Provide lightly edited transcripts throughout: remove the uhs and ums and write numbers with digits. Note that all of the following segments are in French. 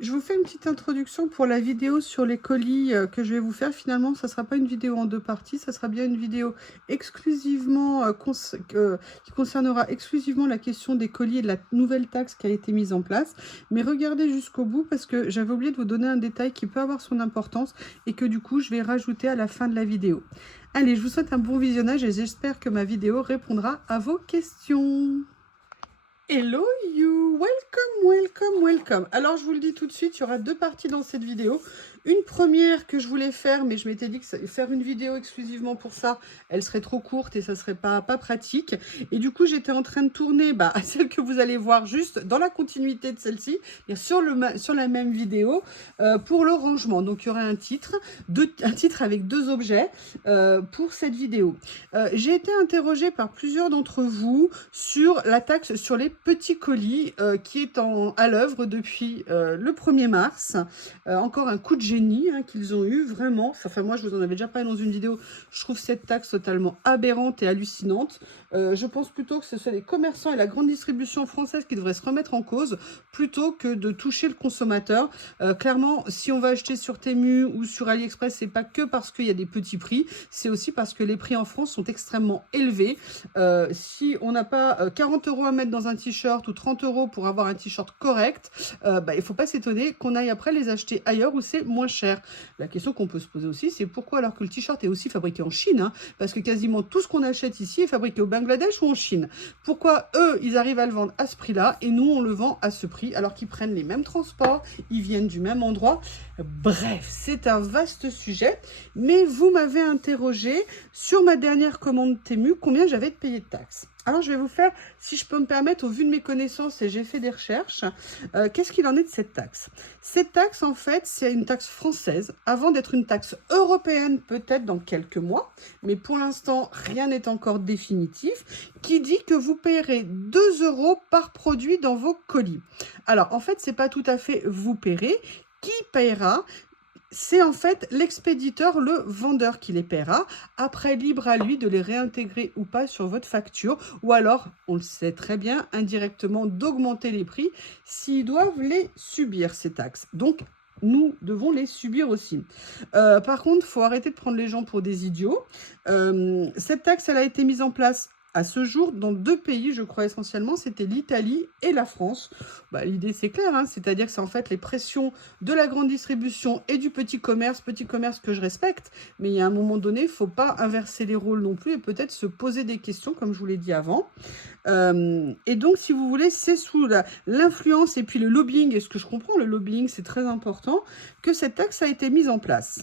Je vous fais une petite introduction pour la vidéo sur les colis que je vais vous faire. Finalement, ça ne sera pas une vidéo en deux parties, ça sera bien une vidéo exclusivement qui concernera exclusivement la question des colis et de la nouvelle taxe qui a été mise en place. Mais regardez jusqu'au bout parce que j'avais oublié de vous donner un détail qui peut avoir son importance et que du coup, je vais rajouter à la fin de la vidéo. Allez, je vous souhaite un bon visionnage et j'espère que ma vidéo répondra à vos questions. Hello you, welcome. Alors je vous le dis tout de suite, il y aura deux parties dans cette vidéo. Une première que je voulais faire, mais je m'étais dit que faire une vidéo exclusivement pour ça, elle serait trop courte et ça serait pas pratique. Et du coup, j'étais en train de tourner celle que vous allez voir juste dans la continuité de celle-ci, sur la même vidéo, pour le rangement. Donc il y aura un titre avec deux objets pour cette vidéo. J'ai été interrogée par plusieurs d'entre vous sur la taxe sur les petits colis qui est à l'œuvre depuis le 1er mars. Encore un coup de génie qu'ils ont eu, vraiment. Enfin, moi, je vous en avais déjà parlé dans une vidéo. Je trouve cette taxe totalement aberrante et hallucinante. Je pense plutôt que ce sont les commerçants et la grande distribution française qui devraient se remettre en cause plutôt que de toucher le consommateur. Clairement, si on va acheter sur Temu ou sur AliExpress, c'est pas que parce qu'il y a des petits prix, c'est aussi parce que les prix en France sont extrêmement élevés. Si on n'a pas 40 € à mettre dans un t-shirt ou 30 € pour avoir un t-shirt correct, il ne faut pas s'étonner qu'on aille après les acheter ailleurs où c'est moins cher. La question qu'on peut se poser aussi, c'est pourquoi alors que le t-shirt est aussi fabriqué en Chine, parce que quasiment tout ce qu'on achète ici est fabriqué au Bangladesh ou en Chine. Pourquoi eux, ils arrivent à le vendre à ce prix-là et nous, on le vend à ce prix alors qu'ils prennent les mêmes transports, ils viennent du même endroit. Bref, c'est un vaste sujet, mais vous m'avez interrogé sur ma dernière commande Temu, combien j'avais de payer de taxes. Alors, je vais vous faire, si je peux me permettre, au vu de mes connaissances, et j'ai fait des recherches, qu'est-ce qu'il en est de cette taxe? Cette taxe, en fait, c'est une taxe française, avant d'être une taxe européenne, peut-être dans quelques mois, mais pour l'instant, rien n'est encore définitif, qui dit que vous payerez 2 € par produit dans vos colis. Alors, en fait, c'est pas tout à fait vous paierez. Qui paiera? C'est en fait l'expéditeur, le vendeur qui les paiera. Après, libre à lui de les réintégrer ou pas sur votre facture. Ou alors, on le sait très bien, indirectement d'augmenter les prix s'ils doivent les subir, ces taxes. Donc, nous devons les subir aussi. Par contre, il faut arrêter de prendre les gens pour des idiots. Cette taxe, elle a été mise en place à ce jour dans deux pays, je crois essentiellement, c'était l'Italie et la France. L'idée, c'est clair, c'est-à-dire que c'est en fait les pressions de la grande distribution et du petit commerce que je respecte, mais il y a un moment donné, il ne faut pas inverser les rôles non plus et peut-être se poser des questions, comme je vous l'ai dit avant. Et donc, si vous voulez, c'est sous l'influence et puis le lobbying, et ce que je comprends, le lobbying, c'est très important, que cette taxe a été mise en place.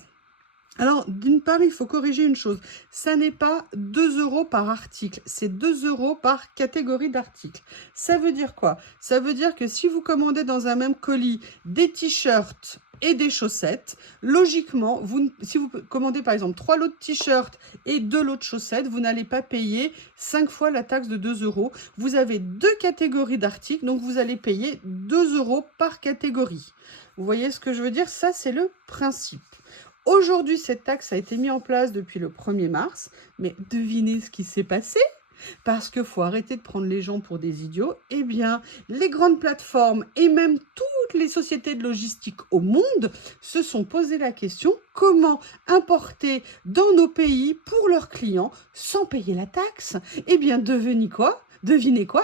Alors, d'une part, il faut corriger une chose. Ça n'est pas 2 € par article, c'est 2 € par catégorie d'articles. Ça veut dire quoi? Ça veut dire que si vous commandez dans un même colis des t-shirts et des chaussettes, logiquement, si vous commandez par exemple 3 lots de t-shirts et 2 lots de chaussettes, vous n'allez pas payer 5 fois la taxe de 2 €. Vous avez deux catégories d'articles, donc vous allez payer 2 € par catégorie. Vous voyez ce que je veux dire? Ça, c'est le principe. Aujourd'hui, cette taxe a été mise en place depuis le 1er mars, mais devinez ce qui s'est passé? Parce qu'il faut arrêter de prendre les gens pour des idiots. Eh bien, les grandes plateformes et même toutes les sociétés de logistique au monde se sont posé la question comment importer dans nos pays pour leurs clients sans payer la taxe? Eh bien, devinez quoi?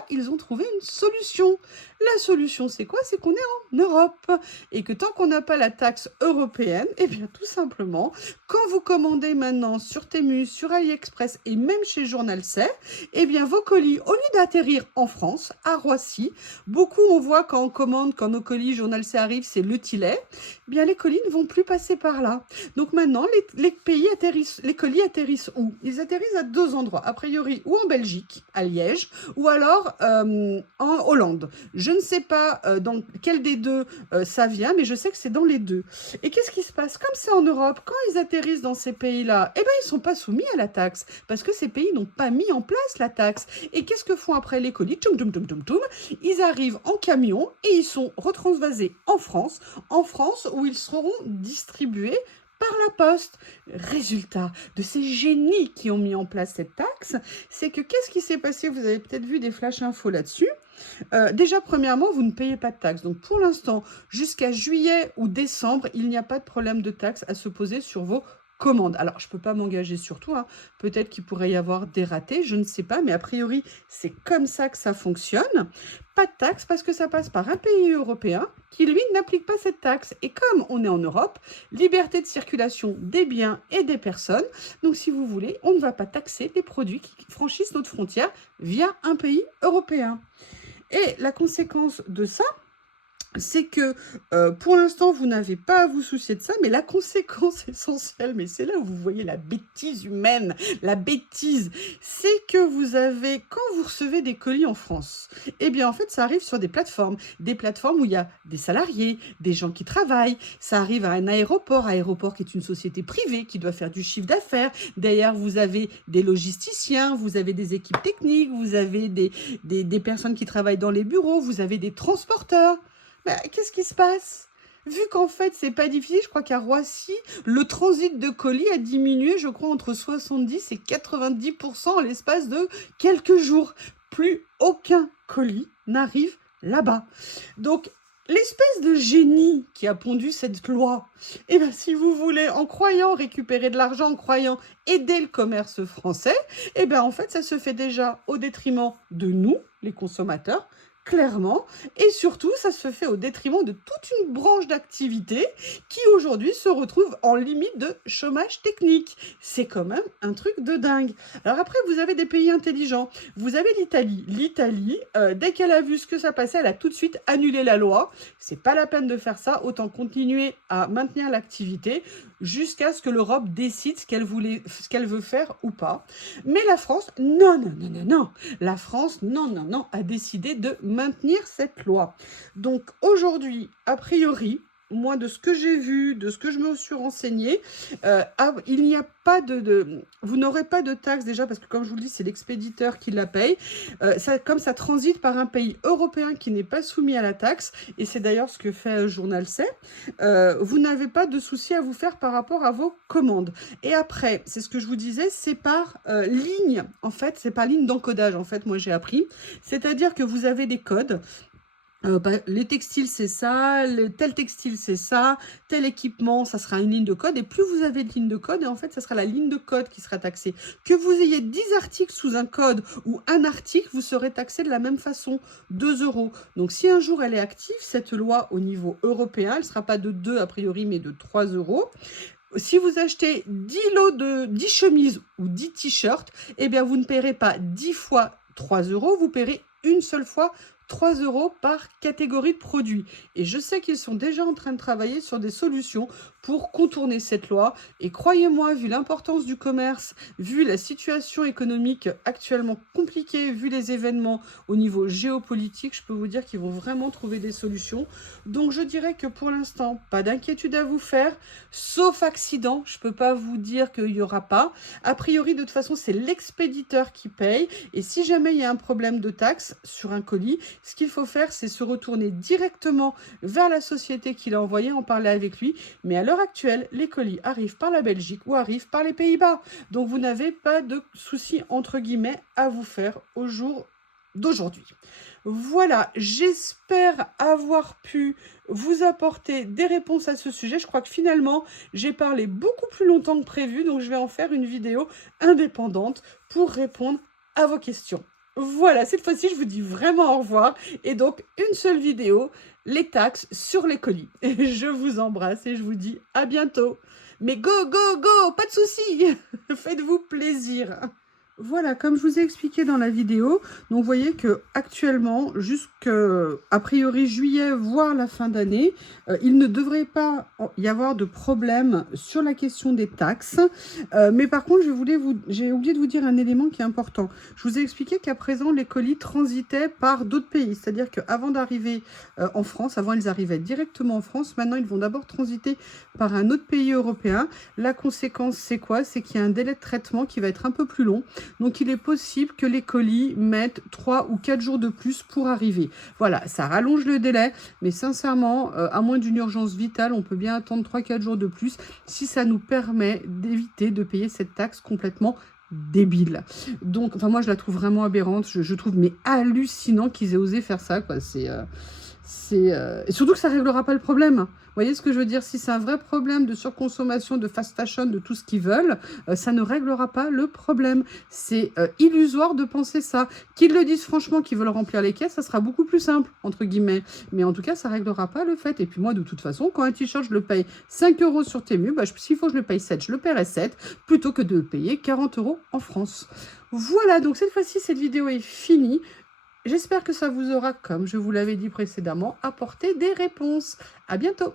Ils ont trouvé une solution. La solution, c'est quoi? C'est qu'on est en Europe et que tant qu'on n'a pas la taxe européenne, eh bien, tout simplement, quand vous commandez maintenant sur Temu, sur AliExpress et même chez Journal C, eh bien, vos colis, au lieu d'atterrir en France, à Roissy, beaucoup on voit quand on commande, quand nos colis Journal C arrivent, c'est Le Tillet, eh bien, les colis ne vont plus passer par là. Donc maintenant, les colis atterrissent où? Ils atterrissent à deux endroits, a priori, ou en Belgique, à Liège, ou alors en Hollande. Je ne sais pas dans quel des deux ça vient, mais je sais que c'est dans les deux. Et qu'est-ce qui se passe? Comme c'est en Europe, quand ils atterrissent dans ces pays-là, eh ben, ils ne sont pas soumis à la taxe, parce que ces pays n'ont pas mis en place la taxe. Et qu'est-ce que font après les colis? Tchoum, tchoum, tchoum, tchoum, tchoum. Ils arrivent en camion et ils sont retransvasés en France où ils seront distribués par la poste. Résultat de ces génies qui ont mis en place cette taxe, c'est que qu'est-ce qui s'est passé? Vous avez peut-être vu des flash infos là-dessus. Déjà, premièrement, vous ne payez pas de taxes. Donc, pour l'instant, jusqu'à juillet ou décembre, il n'y a pas de problème de taxes à se poser sur vos commandes. Alors, je ne peux pas m'engager sur tout, hein. Peut-être qu'il pourrait y avoir des ratés, je ne sais pas, mais a priori, c'est comme ça que ça fonctionne. Pas de taxes parce que ça passe par un pays européen qui, lui, n'applique pas cette taxe. Et comme on est en Europe, liberté de circulation des biens et des personnes. Donc, si vous voulez, on ne va pas taxer les produits qui franchissent notre frontière via un pays européen. Et la conséquence de ça, c'est que pour l'instant, vous n'avez pas à vous soucier de ça, mais la conséquence essentielle, mais c'est là où vous voyez la bêtise humaine, la bêtise, c'est que vous avez, quand vous recevez des colis en France, eh bien en fait, ça arrive sur des plateformes où il y a des salariés, des gens qui travaillent, ça arrive à un aéroport qui est une société privée qui doit faire du chiffre d'affaires, derrière vous avez des logisticiens, vous avez des équipes techniques, vous avez des personnes qui travaillent dans les bureaux, vous avez des transporteurs. Qu'est-ce qui se passe? Vu qu'en fait, c'est pas difficile, je crois qu'à Roissy, le transit de colis a diminué, je crois, entre 70 et 90% en l'espace de quelques jours. Plus aucun colis n'arrive là-bas. Donc, l'espèce de génie qui a pondu cette loi, eh bien, si vous voulez, en croyant récupérer de l'argent, en croyant aider le commerce français, eh bien, en fait, ça se fait déjà au détriment de nous, les consommateurs, clairement, et surtout, ça se fait au détriment de toute une branche d'activité qui, aujourd'hui, se retrouve en limite de chômage technique. C'est quand même un truc de dingue. Alors après, vous avez des pays intelligents. Vous avez l'Italie. L'Italie, dès qu'elle a vu ce que ça passait, elle a tout de suite annulé la loi. C'est pas la peine de faire ça, autant continuer à maintenir l'activité jusqu'à ce que l'Europe décide ce qu'elle veut faire ou pas. Mais la France, non. La France, non, a décidé de maintenir cette loi. Donc aujourd'hui, a priori, moi, de ce que j'ai vu, de ce que je me suis renseignée, il n'y a pas vous n'aurez pas de taxe déjà, parce que comme je vous le dis, c'est l'expéditeur qui la paye. Comme ça transite par un pays européen qui n'est pas soumis à la taxe, et c'est d'ailleurs ce que fait Journal C, vous n'avez pas de souci à vous faire par rapport à vos commandes. Et après, c'est ce que je vous disais, c'est par ligne, en fait, c'est par ligne d'encodage, en fait, moi j'ai appris. C'est-à-dire que vous avez des codes. Les textiles, c'est ça, tel textile, c'est ça, tel équipement, ça sera une ligne de code. Et plus vous avez de lignes de code, et en fait, ça sera la ligne de code qui sera taxée. Que vous ayez 10 articles sous un code ou un article, vous serez taxé de la même façon, 2 €. Donc, si un jour elle est active, cette loi au niveau européen, elle ne sera pas de 2 a priori, mais de 3 €. Si vous achetez 10 lots de 10 chemises ou 10 t-shirts, eh bien, vous ne paierez pas 10 fois 3 €, vous paierez une seule fois 3 € par catégorie de produits. Et je sais qu'ils sont déjà en train de travailler sur des solutions pour contourner cette loi. Et croyez-moi, vu l'importance du commerce, vu la situation économique actuellement compliquée, vu les événements au niveau géopolitique, je peux vous dire qu'ils vont vraiment trouver des solutions. Donc je dirais que pour l'instant, pas d'inquiétude à vous faire, sauf accident. Je ne peux pas vous dire qu'il n'y aura pas. A priori, de toute façon, c'est l'expéditeur qui paye. Et si jamais il y a un problème de taxe sur un colis, ce qu'il faut faire, c'est se retourner directement vers la société qui l'a envoyé, en parler avec lui. Mais à l'heure actuelle, les colis arrivent par la Belgique ou arrivent par les Pays-Bas. Donc, vous n'avez pas de soucis, entre guillemets, à vous faire au jour d'aujourd'hui. Voilà, j'espère avoir pu vous apporter des réponses à ce sujet. Je crois que finalement, j'ai parlé beaucoup plus longtemps que prévu, donc je vais en faire une vidéo indépendante pour répondre à vos questions. Voilà, cette fois-ci, je vous dis vraiment au revoir. Et donc, une seule vidéo, les taxes sur les colis. Et je vous embrasse et je vous dis à bientôt. Mais go, pas de soucis. Faites-vous plaisir. Voilà, comme je vous ai expliqué dans la vidéo, donc vous voyez que actuellement, jusqu'à priori juillet, voire la fin d'année, il ne devrait pas y avoir de problème sur la question des taxes. Mais par contre, j'ai oublié de vous dire un élément qui est important. Je vous ai expliqué qu'à présent, les colis transitaient par d'autres pays. C'est-à-dire qu'avant d'arriver en France, avant ils arrivaient directement en France, maintenant ils vont d'abord transiter par un autre pays européen. La conséquence, c'est quoi? C'est qu'il y a un délai de traitement qui va être un peu plus long. Donc, il est possible que les colis mettent 3 ou 4 jours de plus pour arriver. Voilà, ça rallonge le délai, mais sincèrement, à moins d'une urgence vitale, on peut bien attendre 3-4 jours de plus si ça nous permet d'éviter de payer cette taxe complètement débile. Donc, enfin, moi, je la trouve vraiment aberrante. Je trouve, mais hallucinant qu'ils aient osé faire ça, quoi. Et surtout que ça réglera pas le problème. Vous voyez ce que je veux dire? Si c'est un vrai problème de surconsommation, de fast fashion, de tout ce qu'ils veulent, ça ne réglera pas le problème. C'est illusoire de penser ça. Qu'ils le disent franchement, qu'ils veulent remplir les caisses, ça sera beaucoup plus simple, entre guillemets. Mais en tout cas, ça réglera pas le fait. Et puis moi, de toute façon, quand un t-shirt, je le paye 5 € sur Temu, bah, s'il faut que je le paye 7, je le paierai 7, plutôt que de le payer 40 € en France. Voilà, donc cette fois-ci, cette vidéo est finie. J'espère que ça vous aura, comme je vous l'avais dit précédemment, apporté des réponses. À bientôt!